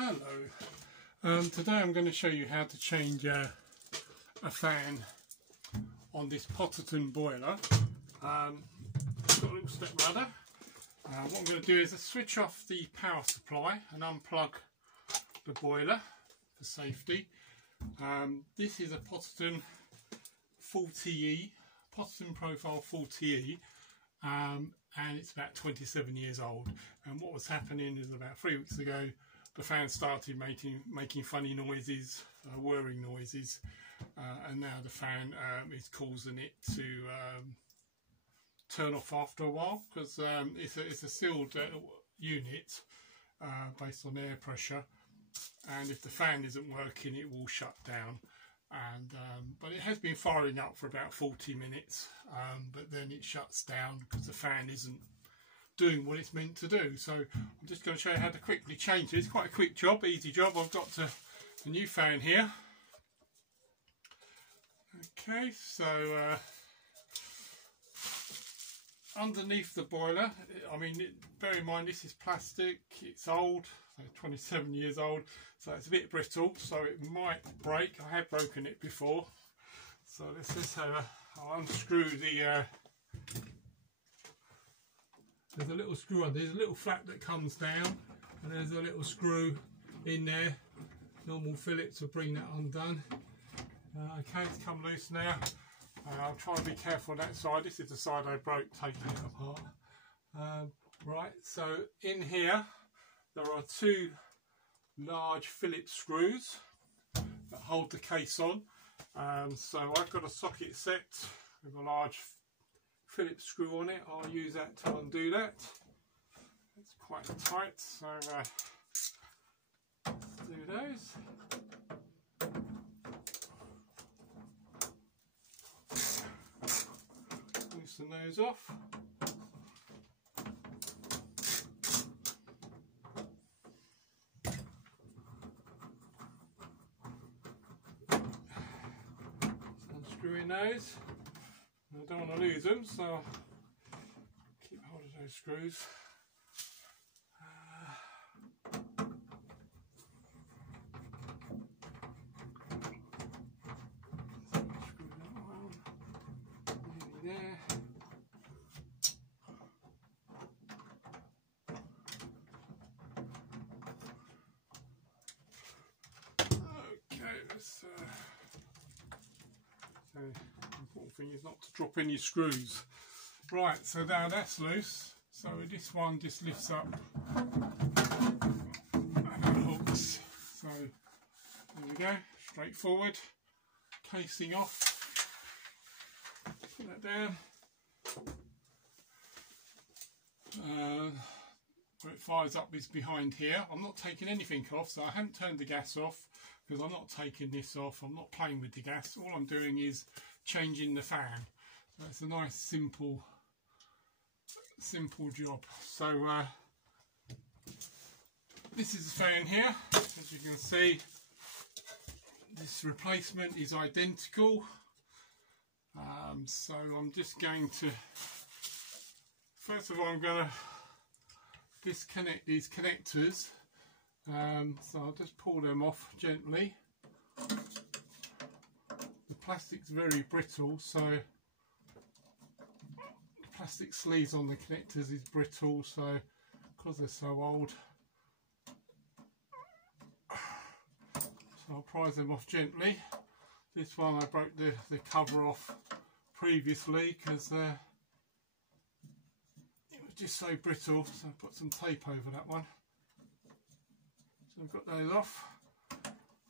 Hello. Today I'm going to show you how to change a fan on this Potterton boiler. Got a little step ladder. What I'm going to do is switch off the power supply and unplug the boiler for safety. This is a Potterton 40E, Potterton Profile 40E, and it's about 27 years old. And what was happening is about 3 weeks ago, the fan started making funny noises, whirring noises, and now the fan is causing it to turn off after a while, because it's a sealed unit based on air pressure, and if the fan isn't working it will shut down. And but it has been firing up for about 40 minutes, but then it shuts down because the fan isn't doing what it's meant to do. So I'm just going to show you how to quickly change it. It's quite a quick job, easy job. I've got a new fan here. Okay, so underneath the boiler, I mean, bear in mind this is plastic, it's old, so 27 years old, so it's a bit brittle, so it might break. I have broken it before. So let's just I'll unscrew the there's a little screw on. There's a little flap that comes down, and there's a little screw in there. Normal Phillips will bring that undone. Okay, it's come loose now. I'll try and be careful on that side. This is the side I broke, taking it apart. Right, so in here there are two large Phillips screws that hold the case on. So I've got a socket set with a large Phillips screw on it. I'll use that to undo that. It's quite tight, so do those. Loosen those off. Unscrewing those. I don't want to lose them, so I'll keep hold of those screws. Screw that one. Nearly there. Okay, let's. So the important thing is not to drop any screws. Right, so now that's loose. So this one just lifts up and unhooks. So there we go, straightforward. Casing off. Put that down. Where it fires up is behind here. I'm not taking anything off, so I haven't turned the gas off because I'm not taking this off. I'm not playing with the gas. All I'm doing is changing the fan. So it's a nice simple job. So this is the fan here. As you can see, this replacement is identical. So I'm just going to, first of all, I'm going to disconnect these connectors. So I'll just pull them off gently. The plastic's very brittle, so the plastic sleeves on the connectors is brittle, so because they're so old, so I'll prise them off gently. This one I broke the cover off previously because it was just so brittle, so I put some tape over that one. So I've got those off.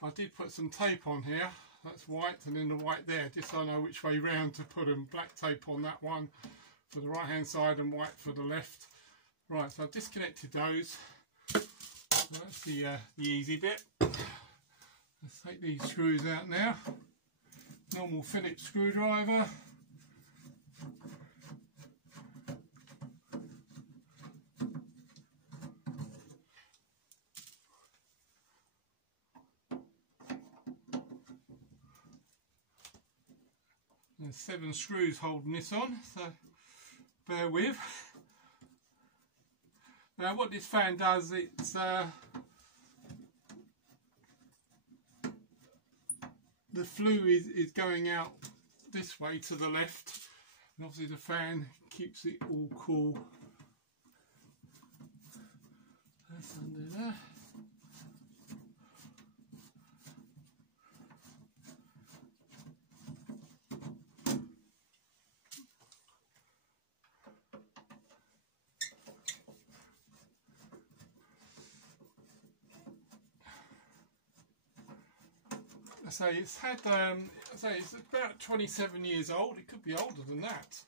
I did put some tape on here, that's white, and then the white there, just so I know which way round to put them. Black tape on that one for the right hand side and white for the left. Right, so I've disconnected those. So that's the easy bit. Let's take these screws out now. Normal Phillips screwdriver. There's 7 screws holding this on, so bear with. Now what this fan does, it's the flue is going out this way to the left, and obviously the fan keeps it all cool. That's under there. So it's had, it's about 27 years old. It could be older than that,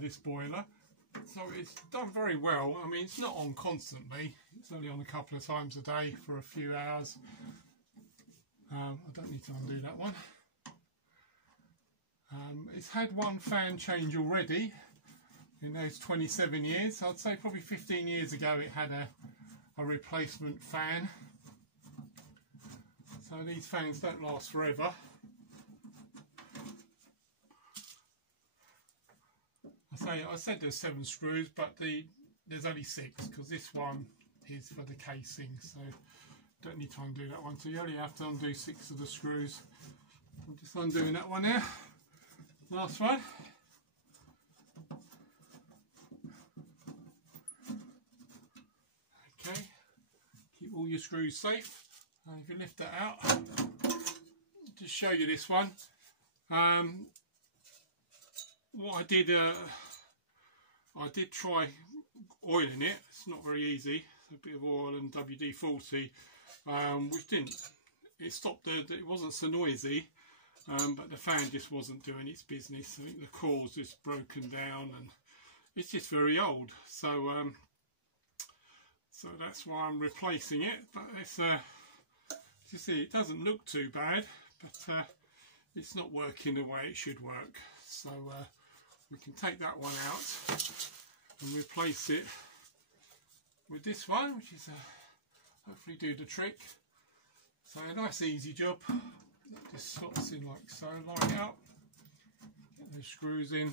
this boiler. So it's done very well. I mean, it's not on constantly. It's only on a couple of times a day for a few hours. I don't need to undo that one. It's had one fan change already in those 27 years. I'd say probably 15 years ago it had a replacement fan. So these fans don't last forever. I said there's 7 screws, but there's only 6 because this one is for the casing, so don't need to undo that one. So you only have to undo 6 of the screws. I'm just undoing that one there. Last one. Okay, keep all your screws safe. If you lift that out, just show you this one. What I did try oiling it. It's not very easy. It's a bit of oil and WD-40, which didn't. It stopped. It wasn't so noisy, but the fan just wasn't doing its business. I think the core's just broken down, and it's just very old. So, so that's why I'm replacing it. But it's you see, it doesn't look too bad, but it's not working the way it should work. So we can take that one out and replace it with this one, which is hopefully do the trick. So a nice easy job. Just slots in like so, line out, get those screws in.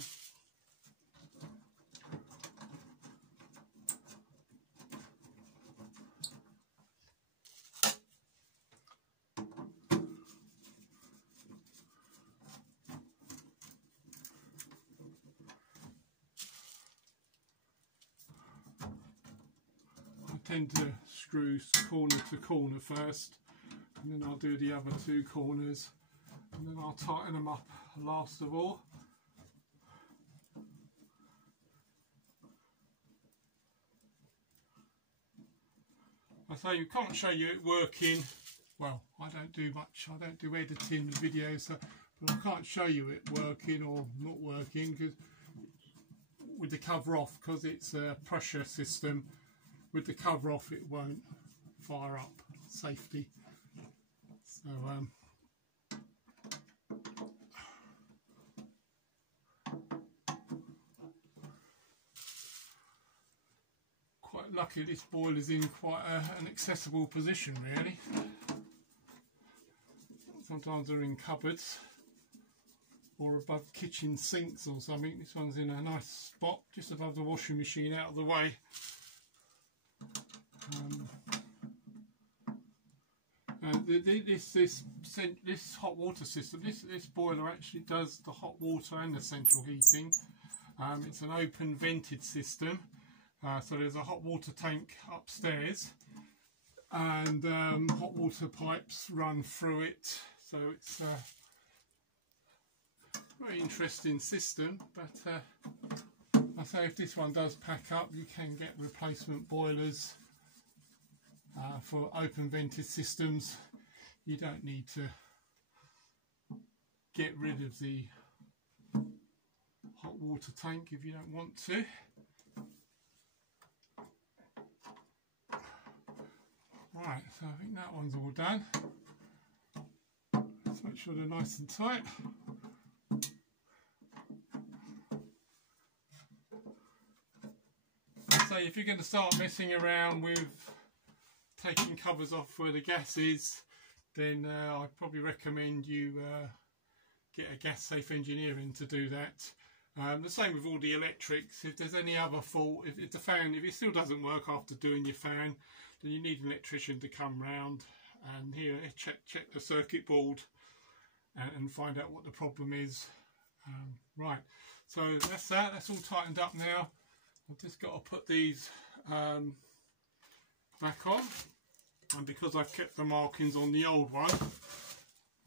I tend to screw corner to corner first, and then I'll do the other 2 corners, and then I'll tighten them up last of all. I say you can't show you it working. Well, I don't do much. I don't do editing the videos, so, but I can't show you it working or not working because with the cover off, because it's a pressure system. With the cover off, it won't fire up. Safety. So quite lucky this boiler's in quite an accessible position, really. Sometimes they're in cupboards or above kitchen sinks or something. This one's in a nice spot just above the washing machine, out of the way. This hot water system, this boiler actually does the hot water and the central heating. It's an open vented system, so there's a hot water tank upstairs, and hot water pipes run through it. So it's a very interesting system. But I say if this one does pack up, you can get replacement boilers. For open vented systems, you don't need to get rid of the hot water tank if you don't want to. Right, so I think that one's all done. Let's make sure they're nice and tight. So if you're going to start messing around with taking covers off where the gas is, then I'd probably recommend you get a gas safe engineer in to do that. The same with all the electrics. If there's any other fault, if the fan, if it still doesn't work after doing your fan, then you need an electrician to come round and here check the circuit board and find out what the problem is. Right, so that's that. That's all tightened up now. I've just got to put these back on, and because I've kept the markings on the old one,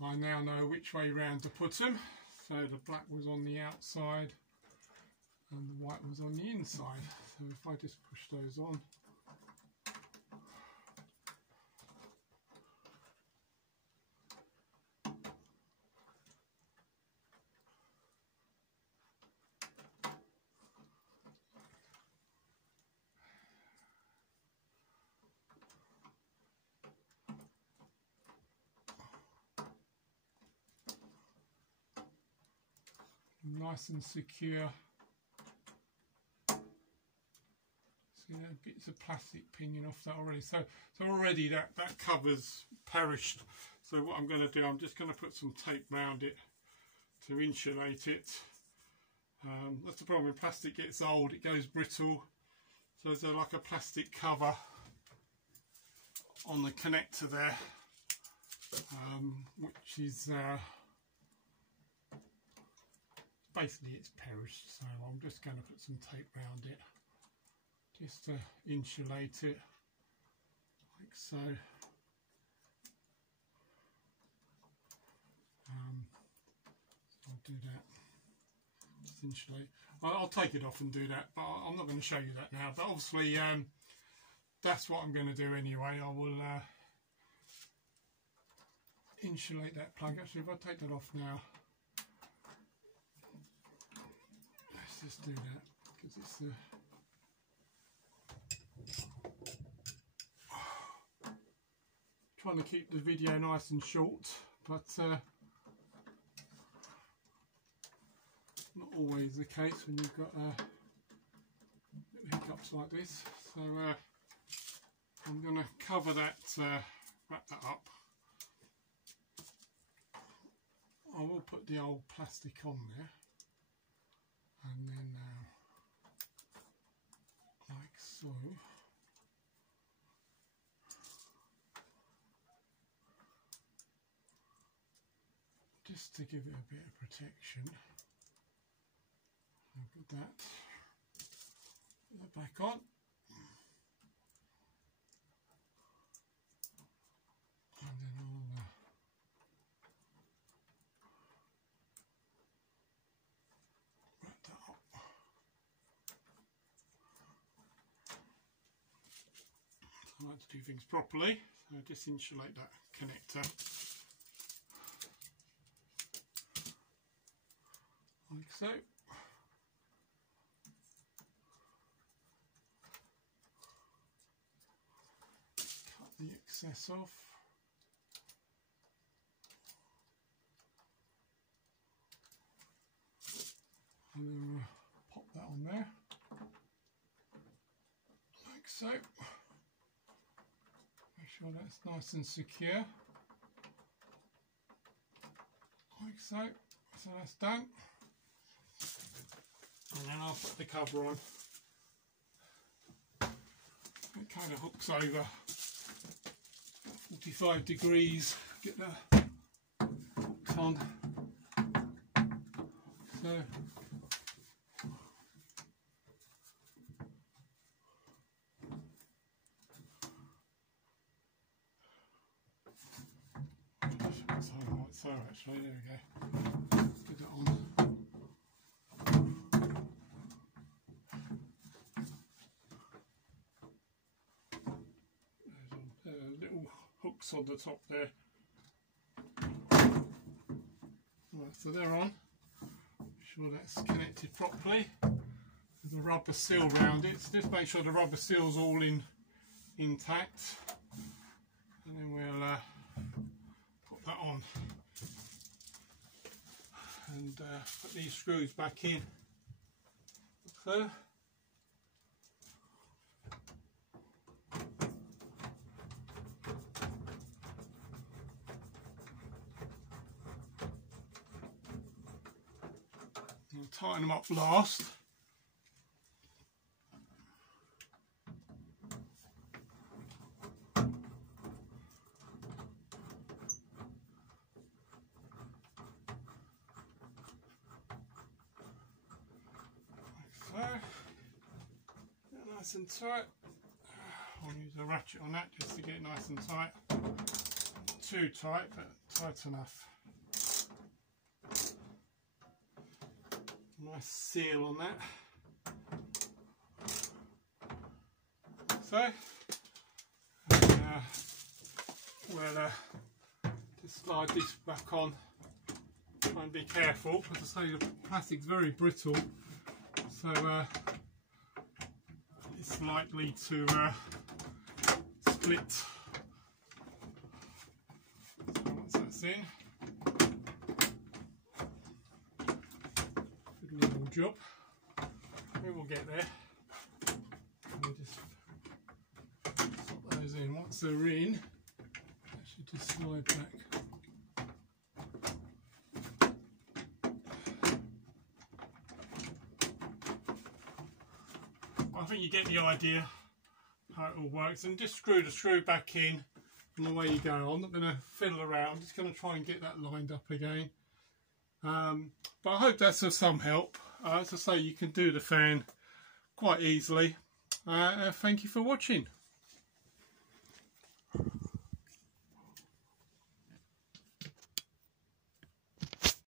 I now know which way round to put them. So the black was on the outside and the white was on the inside. So if I just push those on, nice and secure. See that bits of plastic pinging off that already. So already that cover's perished. So what I'm going to do, I'm just going to put some tape around it to insulate it. That's the problem when plastic gets old, it goes brittle. So there's like a plastic cover on the connector there, which is basically it's perished. So I'm just going to put some tape around it just to insulate it, like so. I'll do that. Just insulate. I'll take it off and do that, but I'm not going to show you that now. But obviously, that's what I'm going to do anyway. I will insulate that plug. Actually, if I take that off now, let's just do that because it's the. Trying to keep the video nice and short, but not always the case when you've got hiccups like this. So I'm going to cover that, wrap that up. I will put the old plastic on there, and then like so. Just to give it a bit of protection. I'll put that back on. And then I'll wrap that up. I like to do things properly, so just insulate that connector. Like so. Cut the excess off. And then we'll pop that on there. Like so. Make sure that's nice and secure. Like so. So that's done. And then I'll put the cover on. It kind of hooks over 45 degrees. Get the hook on. So so actually, there we go. Get it on. Little hooks on the top there. Right, so they're on. Make sure that's connected properly. There's a rubber seal around it. So just make sure the rubber seal's all intact, and then we'll put that on and put these screws back in. So. I'll tighten them up last. So, nice and tight. I'll use a ratchet on that just to get it nice and tight. Not too tight, but tight enough. Nice seal on that. So, we'll just slide this back on. Try and be careful, because I say the plastic's very brittle, so it's likely to split. So once that's in, good little job. We will get there. We'll just slot those in. Once they're in, they should just slide back. I think you get the idea how it all works, and just screw the screw back in and away you go. I'm not going to fiddle around, I'm just going to try and get that lined up again. But I hope that's of some help. As I say, you can do the fan quite easily. Thank you for watching.